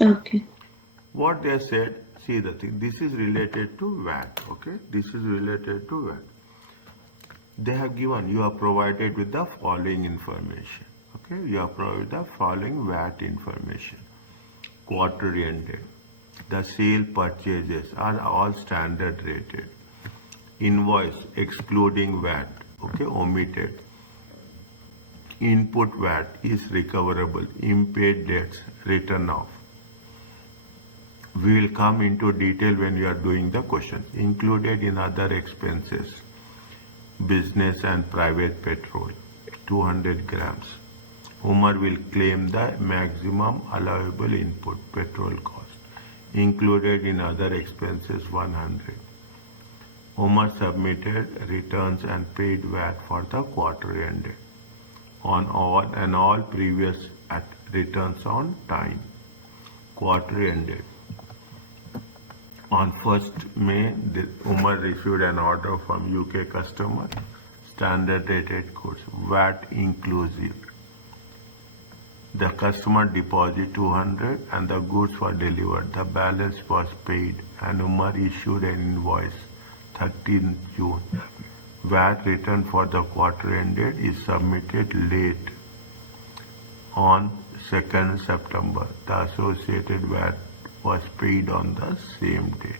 Okay. What they said, see the thing, this is related to VAT, okay? This is related to VAT. They have given, you are provided with the following information, okay? You are provided with the following VAT information. Quarter ended. The sale purchases are all standard rated. Invoice excluding VAT, okay, omitted. Input VAT is recoverable. Unpaid debts written off. We will come into detail when we are doing the questions. Included in other expenses, business and private petrol, 200 grams. Umar will claim the maximum allowable input petrol cost. Included in other expenses, 100. Umar submitted returns and paid VAT for the quarter ended on all previous returns on time. Quarter ended. On 1st May, Umar received an order from UK customer, standard rated goods, VAT inclusive. The customer deposited 200 and the goods were delivered. The balance was paid and Umar issued an invoice 13th June. VAT return for the quarter ended is submitted late on 2nd September. The associated VAT was paid on the same date.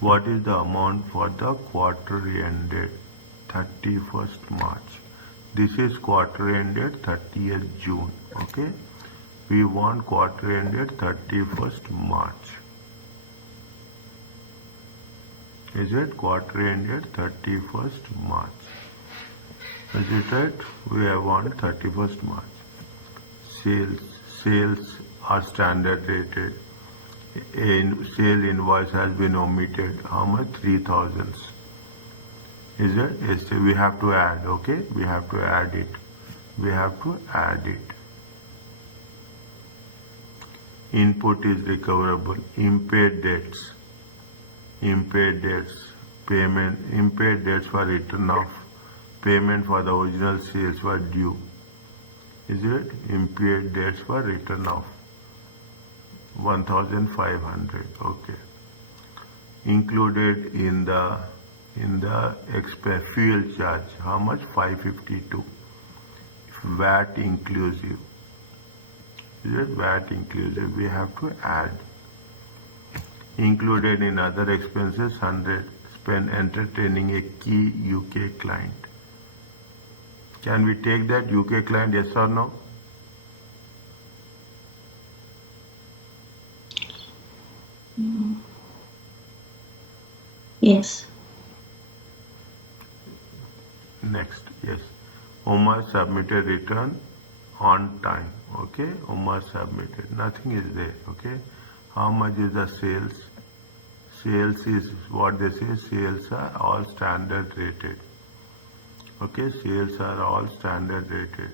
What is the amount for the quarter ended 31st March? This is quarter ended 30th June, okay? We want quarter ended 31st March. Is it quarter ended 31st March? Is it right? We have on 31st March. Sales are standard rated. Sale invoice has been omitted. How much? 3,000. Is it? Yes, we have to add, okay? We have to add it. We have to add it. Input is recoverable. Impaired debts. Impaired debts. Payment. Impaired debts were written off. Payment for the original sales were due. Is it? Impaired debts were written off. 1,500. Okay. Included in the fuel charge. How much? 552. VAT inclusive. Is it VAT inclusive? We have to add. Included in other expenses, 100. Spend entertaining a key UK client. Can we take that UK client, yes or no? Yes. Next, yes. Umar submitted return on time. Okay, Umar submitted. Nothing is there. Okay, how much is the sales? Sales is what they say. Sales are all standard rated. Okay, sales are all standard rated.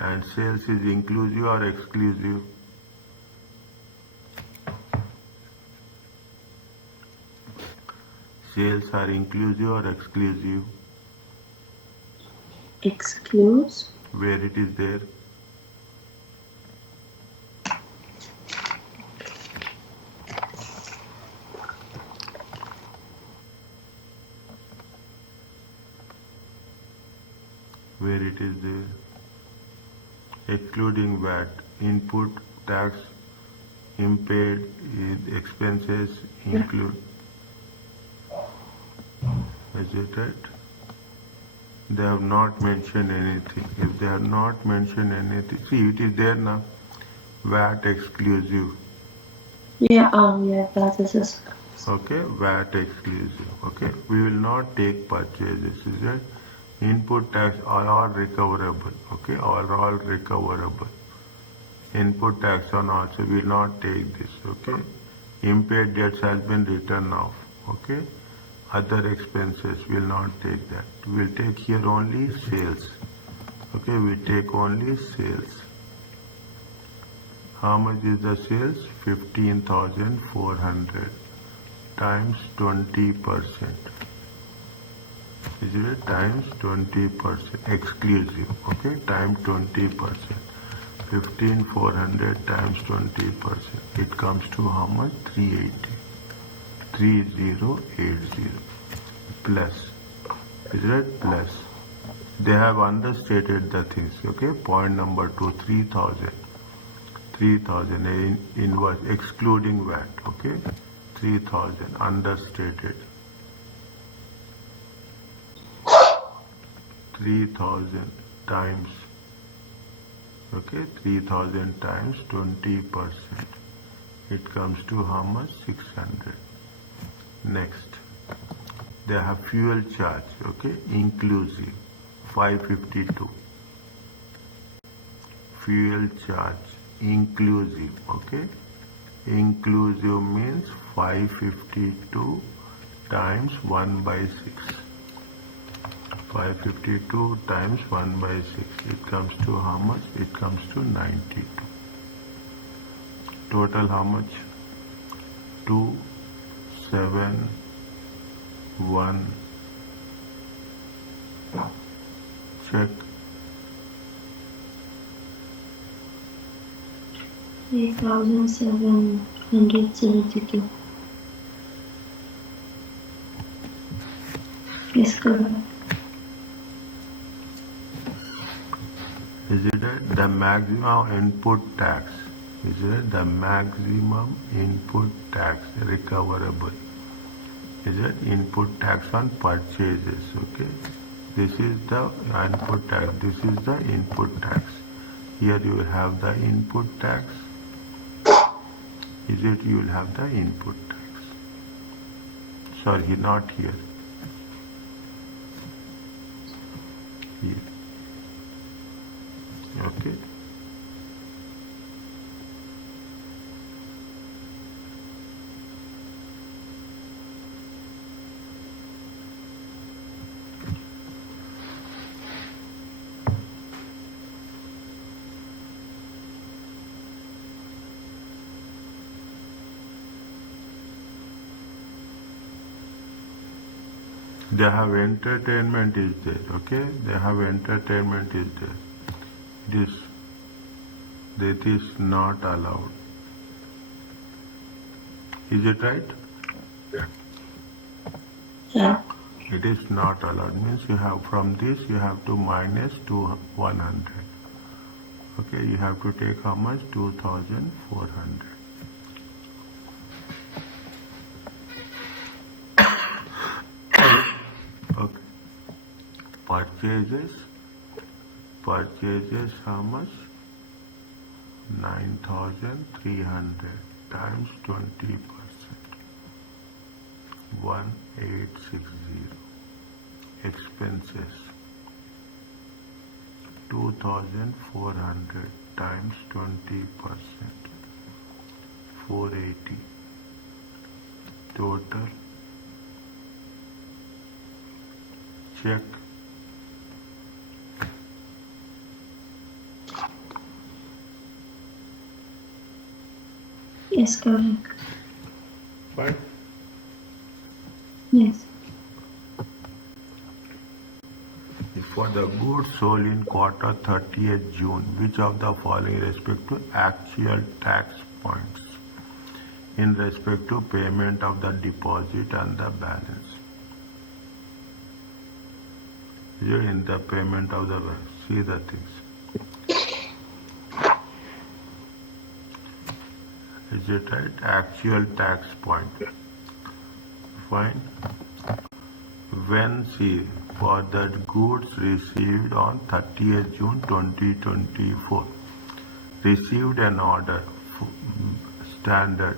And sales is inclusive or exclusive? Sales are inclusive or exclusive? Excludes. Where it is there? Where it is there? Excluding VAT, input, tax, unpaid expenses include. Is it right? They have not mentioned anything. If they have not mentioned anything, see it is there now. VAT exclusive. Yeah, yeah, that is it. Okay, VAT exclusive. Okay, we will not take purchases. Is it? Input tax are all recoverable. Okay, are all recoverable. Input tax on also will not take this. Okay, impaired debts has been written off. Okay, other expenses will not take that. We'll take here only sales. Okay, we take only sales. How much is the sales? 15,400. times 20%. Is it times 20% exclusive? Okay, times 20%. 15,400 times 20%. It comes to how much? 380. 3080 plus. Is it plus? They have understated the things. Okay, point number 2, 3,000. 3,000 invoice excluding VAT. Okay, 3,000 understated. 3,000 times, okay, 3,000 times 20%. It comes to how much? 600. Next, they have fuel charge, okay, inclusive, 552. Fuel charge inclusive, okay. Inclusive means 552 times 1 by 6. 552 times 1 by 6. It comes to how much? It comes to 92. Total how much? 2, 7, 1. Check. 3,772. Yes, correct. Is it the maximum input tax? Is it the maximum input tax recoverable? Is it input tax on purchases? Okay, this is the input tax. This is the input tax. Here you will have the input tax. Is it you will have the input tax? Sorry, not here. Here. Okay. They have entertainment is there, okay? They have entertainment is there. That is not allowed. Is it right? Yeah. It is not allowed. Means you have from this you have to minus 100. Okay, you have to take how much? 2,400. Okay. Purchases how much? 9,300 times 20%. 1,860. Expenses 2,400 times 20%. 480. Total. Check. Yes, correct. Fine. Yes. For the goods sold in quarter 30th June, which of the following respect to actual tax points in respect to payment of the deposit and the balance? Here in the payment of the balance, see the things. Is it right? Actual tax point. Fine. When see for the goods received on 30th June 2024, received an order, standard,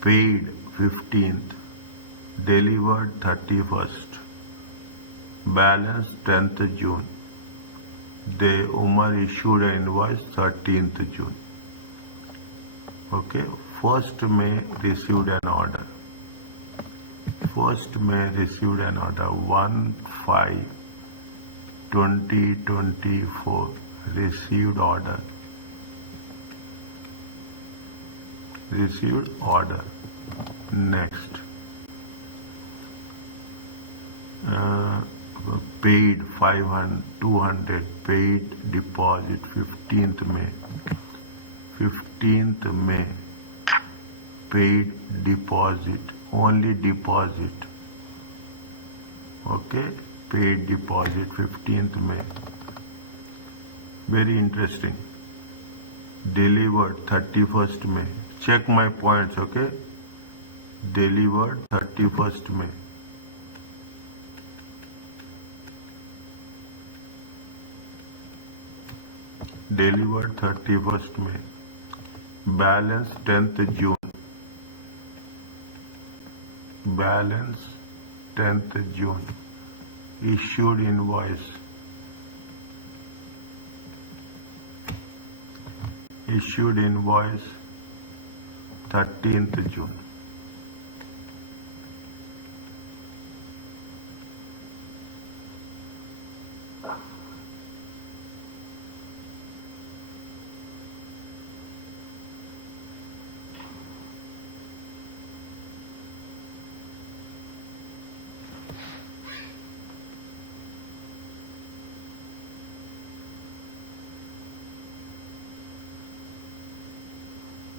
paid 15th, delivered 31st, balance 10th June. The Umar issued an invoice 13th June. Okay, 1st May received an order. 1st May received an order 1/5/2024 received order. Received order. Next. paid 500, 200, paid deposit 15th May. 15th May, paid deposit, only deposit. Okay, paid deposit 15th May. Very interesting. Delivered 31st May. Check my points, okay? Delivered 31st May. Delivered 31st May. Balance 10th June. Balance 10th June. Issued invoice. Issued invoice 13th June.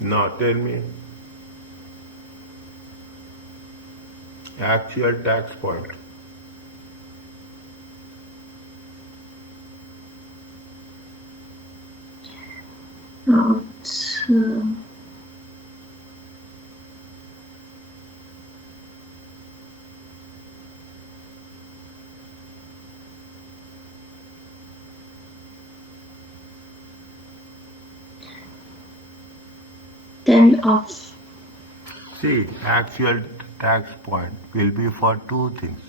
Now tell me, actual tax point. Now it's 10 of. See, actual tax point will be for two things.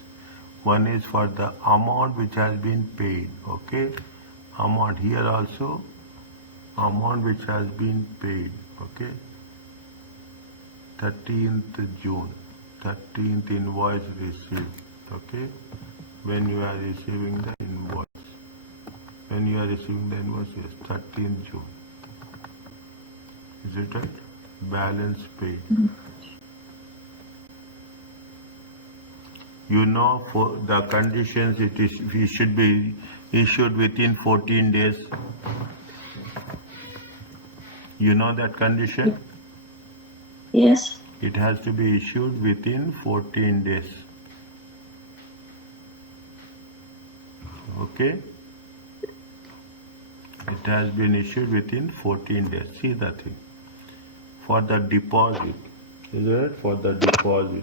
One is for the amount which has been paid, okay? Amount here also, amount which has been paid, okay? 13th June, 13th invoice received, okay? When you are receiving the invoice, when you are receiving the invoice, yes, 13th June. Is it right? Balance paid. You know, for the conditions, it should be issued within 14 days. You know that condition? Yes. It has to be issued within 14 days. Okay? It has been issued within 14 days. See the thing. For the deposit, is it? For the deposit.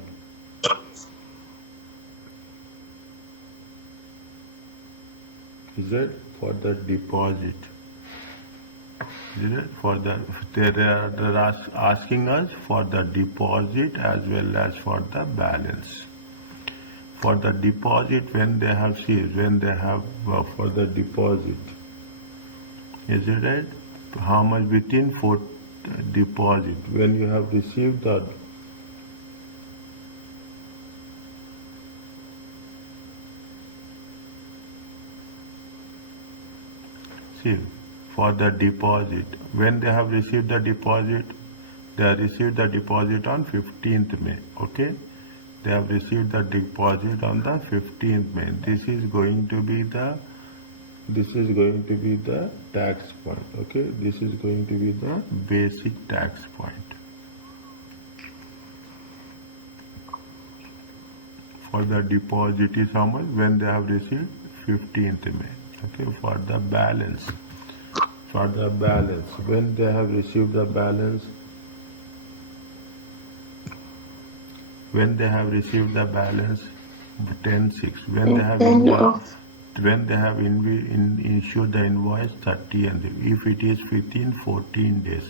Is it? For the deposit. Is it? For the, they're asking us for the deposit as well as for the balance. For the deposit, when they have seized, when they have for the deposit, is it right? How much within for deposit? When you have received the see, for the deposit, when they have received the deposit, they have received the deposit on 15th May, okay? They have received the deposit on the 15th May. This is going to be the tax point, okay? This is going to be the basic tax point. For the deposit is how much? When they have received 15th May, okay? For the balance, when they have received the balance, when they have received the balance 10/6, when they have issued the invoice 30, and if it is within 14 days,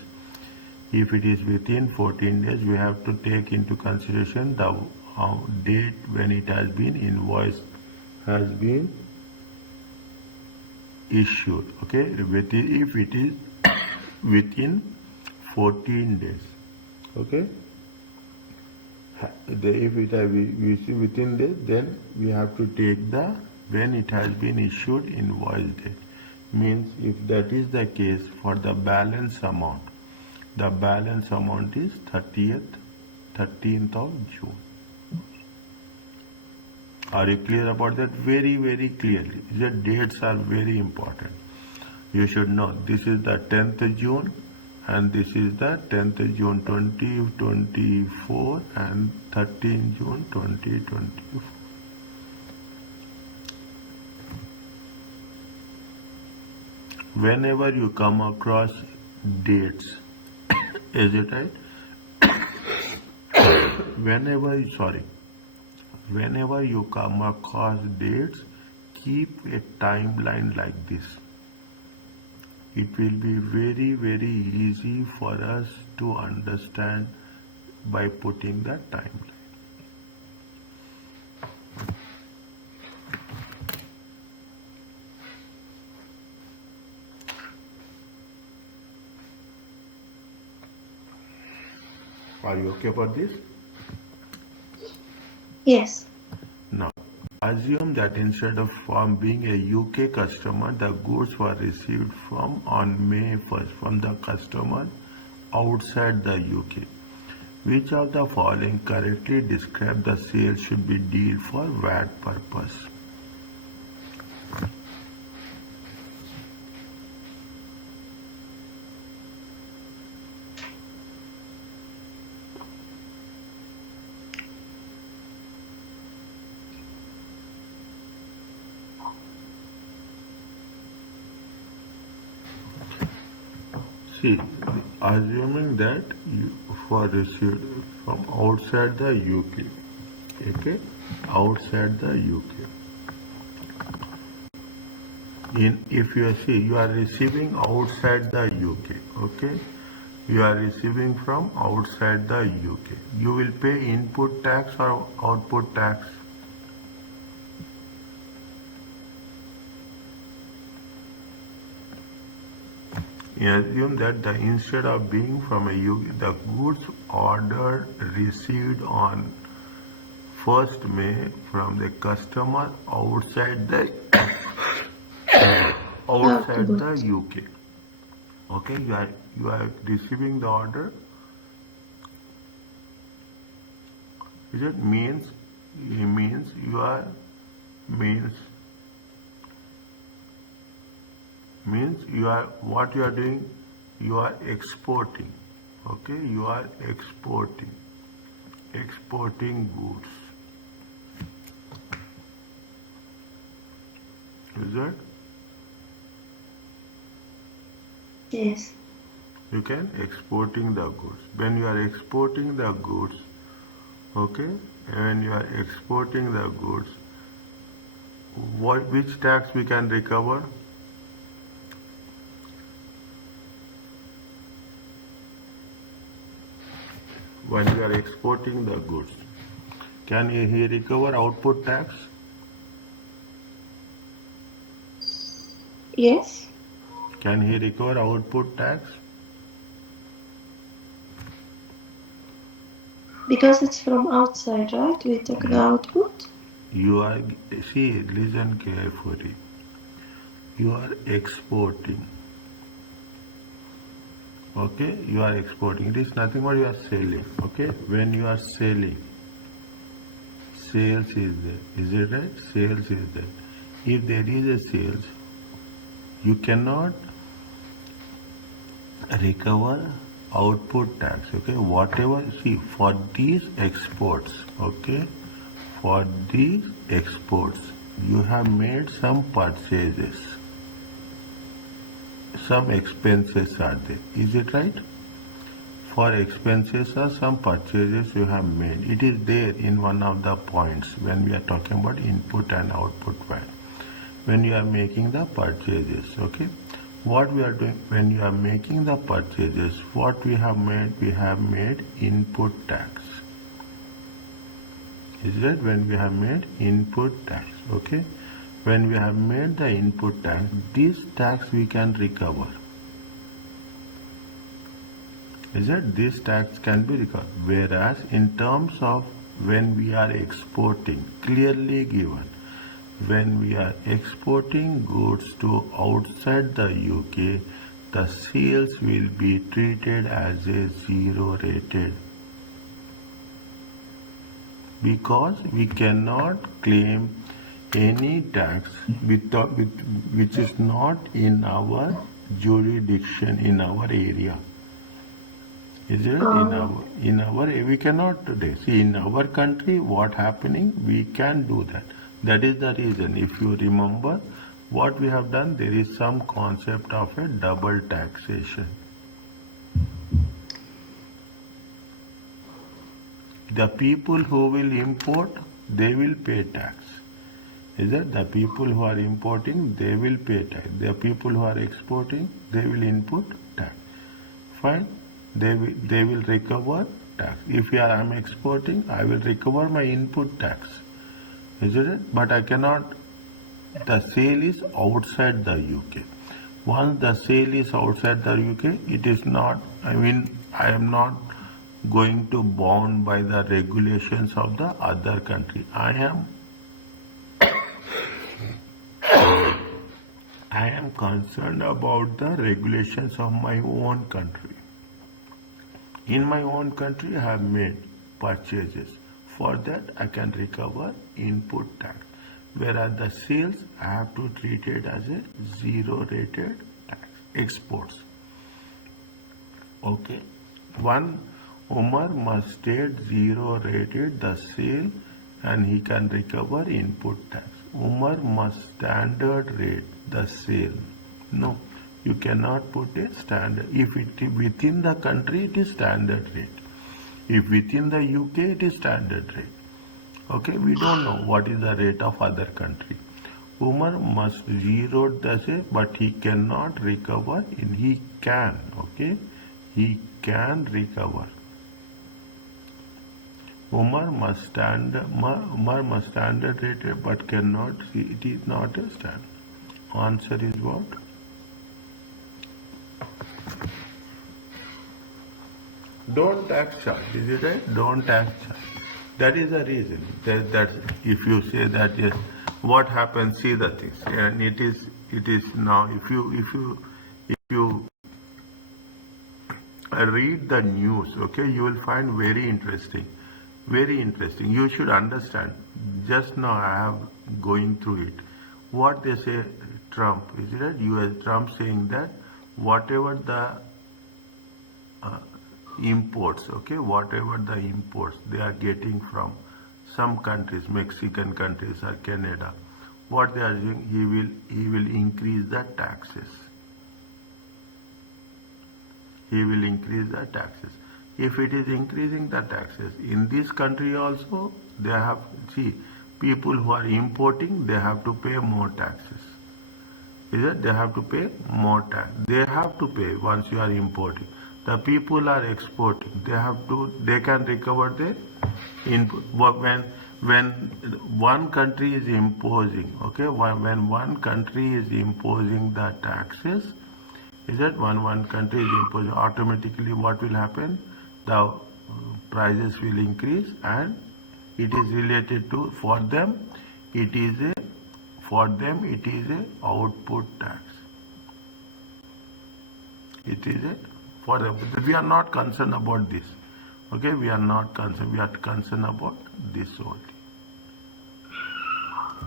if it is within 14 days, we have to take into consideration the date when it has been invoiced, has been issued, okay? If it is within 14 days, okay? If it has been within days, then we have to take the when it has been issued invoice date. Means if that is the case, for the balance amount, the balance amount is 13th of June. Are you clear about that? Very, very clearly. The dates are very important. You should know this is the 10th June and this is the 10th June 2024 and 13th June 2024. Whenever you come across dates, is it right? Whenever you come across dates, keep a timeline like this. It will be very, very easy for us to understand by putting the timeline. Are you okay for this? Yes. Now, assume that instead of from being a UK customer, the goods were received from on May 1st from the customer outside the UK. Which of the following correctly describe the sale should be dealt for VAT purpose? See, assuming that you were received from outside the UK, okay, outside the UK. If you see, you are receiving outside the UK, okay, you are receiving from outside the UK. You will pay input tax or output tax. Assume that instead of being from a UK, the goods ordered received on 1st May from the customer outside the UK. Okay, you are receiving the order. Is it means you are what you are doing, you are exporting. Okay, you are exporting goods. Is that? Yes. You can exporting the goods. When you are exporting the goods, okay, when you are exporting the goods, which tax we can recover? When you are exporting the goods, can he recover output tax? Yes. Can he recover output tax? Because it's from outside, right? We took the output. Listen carefully. You are exporting. Okay, you are exporting. It is nothing but you are selling. Okay, when you are selling, sales is there. Is it right? Sales is there. If there is a sales, you cannot recover output tax. Okay, whatever, see, for these exports, okay, for these exports, you have made some purchases. Some expenses are there. Is it right? For expenses or some purchases you have made. It is there in one of the points when we are talking about input and output VAT. When you are making the purchases, okay? What we are doing when you are making the purchases, what we have made input tax. Is that when we have made input tax, okay? When we have made the input tax, this tax we can recover. Is that this tax can be recovered? Whereas in terms of when we are exporting, clearly given, when we are exporting goods to outside the UK, the sales will be treated as a zero rated. because we cannot claim any tax which is not in our jurisdiction in our area. Is it in our we cannot today see in our country what happening we can do that. That is the reason. If you remember what we have done, there is some concept of a double taxation. The people who will import, they will pay tax. Is that the people who are importing, they will pay tax. The people who are exporting, they will input tax. Fine. They will recover tax. If I am exporting, I will recover my input tax. Isn't it? But I cannot, the sale is outside the UK. Once the sale is outside the UK, it is not, I am not going to bound by the regulations of the other country. I am concerned about the regulations of my own country. In my own country, I have made purchases. For that, I can recover input tax. Whereas the sales, I have to treat it as a zero-rated tax. Exports. Okay. One, Umar must state zero-rated the sale and he can recover input tax. Umar must standard rate the sale. No. You cannot put a standard. If it is within the country, it is standard rate. If within the UK, it is standard rate. Okay, we don't know what is the rate of other country. Umar must zero the sale, but he cannot recover. He can, okay, he can recover. Umar must standard rate, but cannot. It is not a standard. Answer is what? Don't tax charge, is it right? Don't tax charge. That is the reason. That if you say that yes, what happens? See the things, and it is now. If you read the news, okay, you will find very interesting. Very interesting. You should understand. Just now I have going through it. What they say, Trump, is it right? U.S. Trump saying that whatever the imports, okay, whatever the imports they are getting from some countries, Mexican countries or Canada, what they are doing, he will increase the taxes. He will increase the taxes. If it is increasing the taxes in this country also, they have, see, people who are importing, they have to pay more taxes. Is it? They have to pay more tax. They have to pay once you are importing. The people are exporting. They can recover the input. When one country is imposing, okay, when one country is imposing the taxes, is that one country is imposing, automatically what will happen? The prices will increase, and it is related to, for them it is a output tax. It is a for them. We are not concerned about this. Okay, we are not concerned. We are concerned about this only.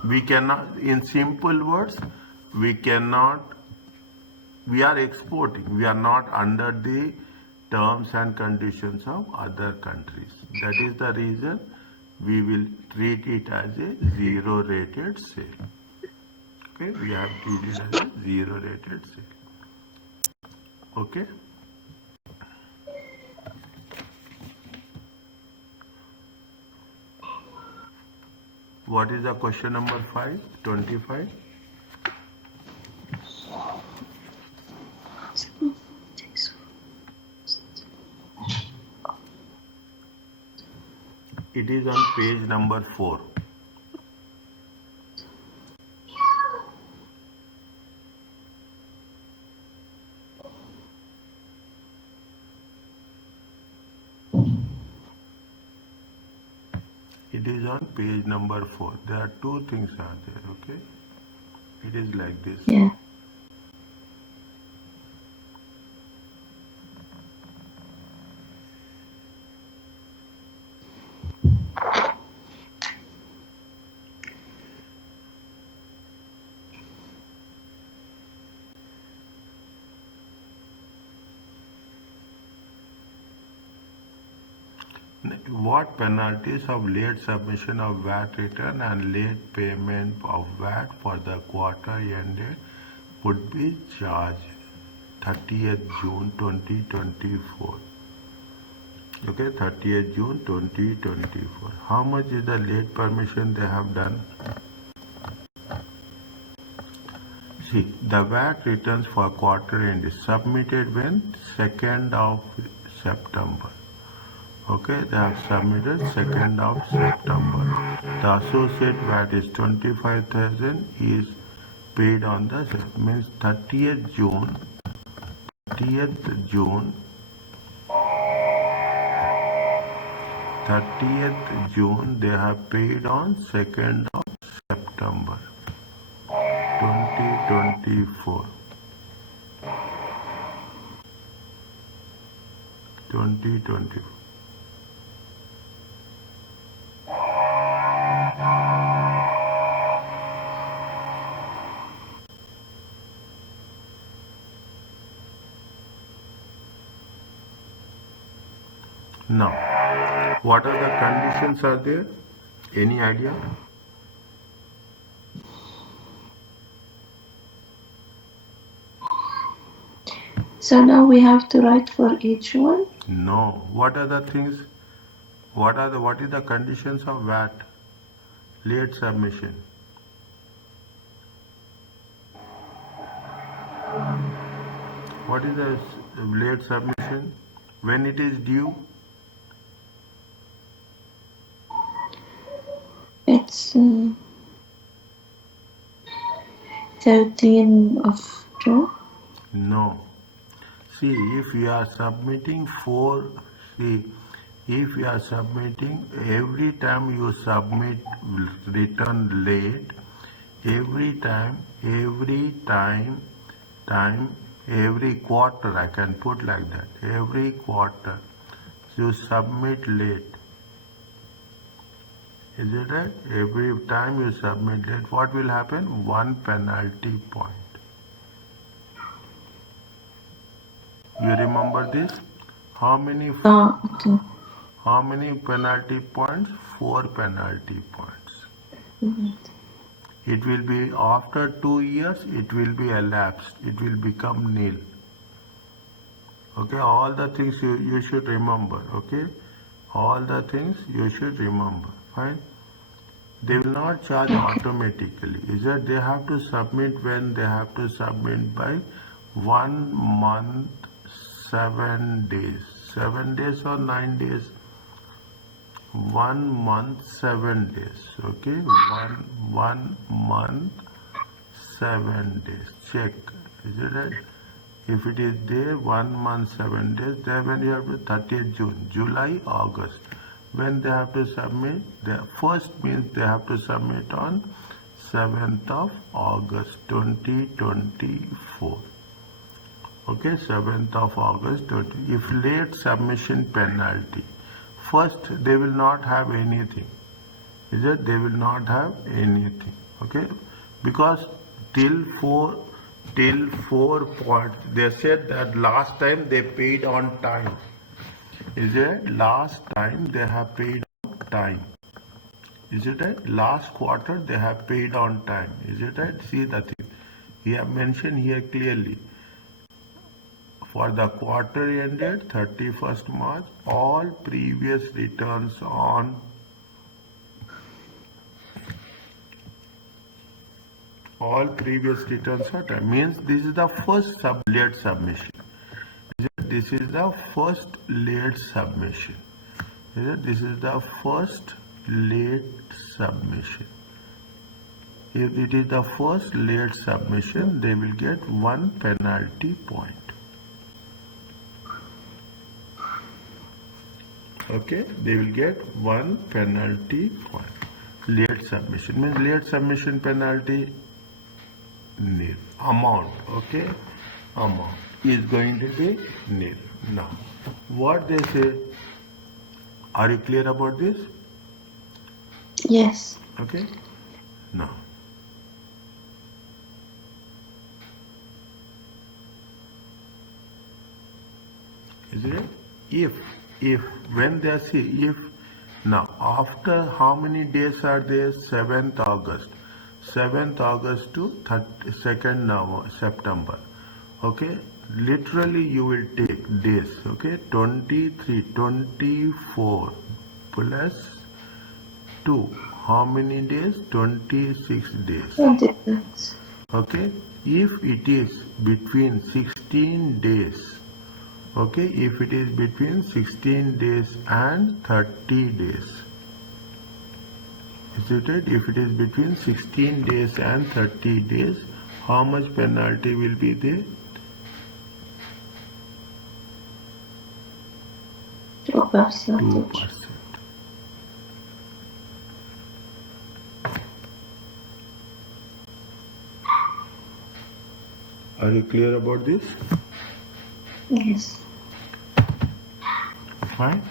We cannot, in simple words, we are exporting. We are not under the terms and conditions of other countries. That is the reason we will treat it as a zero-rated sale. Okay, we have treated it as a zero-rated sale. Okay. What is the question number 5? 25? It is on page number 4. It is on page number 4. There are two things are there, okay? It is like this. Yeah. what penalties of late submission of VAT return and late payment of VAT for the quarter ended would be charged 30th June 2024. Okay, 30th June 2024. How much is the late permission they have done? See, the VAT returns for quarter end is submitted when? 2nd of September. Okay, they have submitted 2nd of September. The associate VAT is 25,000 is paid on the means 30th June. 30th June. 30th June they have paid on 2nd of September 2024. 2024. Now, what are the conditions are there? Any idea? So now we have to write for each one? No. What are the things? What is the conditions of VAT? Late submission. What is the late submission? When it is due? It's 13 of June. No. See, if you are submitting if you are submitting every time you submit return late, every quarter, I can put like that, every quarter you submit late. Is it right? Every time you submit late, what will happen? 1 penalty point. You remember this? How many? Okay. How many penalty points? 4 penalty points. It will be after 2 years, it will be elapsed. It will become nil. Okay, all the things you should remember. Okay, all the things you should remember. Fine. They will not charge automatically. Is that they have to submit when they have to submit by 1 month, 7 days. 7 days or 9 days? 1 month, 7 days. Okay, one month, 7 days. Check. Is it right? If it is there 1 month, 7 days, then when you have to 30th June, July, August. When they have to submit, the first means they have to submit on 7th of August 2024. Okay, 7th of August 20. If late submission penalty, first they will not have anything. Is it? They will not have anything. Okay, because till 4 points, they said that last time they paid on time. Is it? Last time they have paid on time. Is it right? Last quarter they have paid on time. Is it right? See the thing. He have mentioned here clearly. For the quarter ended 31st March, all previous returns on are time. Means this is the first late submission. This is the first late submission. This is the first late submission. If it is the first late submission, they will get 1 penalty point. Okay, they will get 1 penalty point. Late submission means late submission penalty nil. Amount, okay, amount is going to be nil. Now, what they say, are you clear about this? Yes. Okay, now. Is it? If when they see, Now, after how many days are there? 7th August. 7th August to 2nd September. Okay, literally you will take days. Okay, 23, 24 plus 2. How many days? 26 days. 26. Okay, if it is between 16 days, okay, if it is between 16 days and 30 days, is it right? If it is between 16 days and 30 days, how much penalty will be there? 2%. 2%. Are you clear about this? Yes. Fine.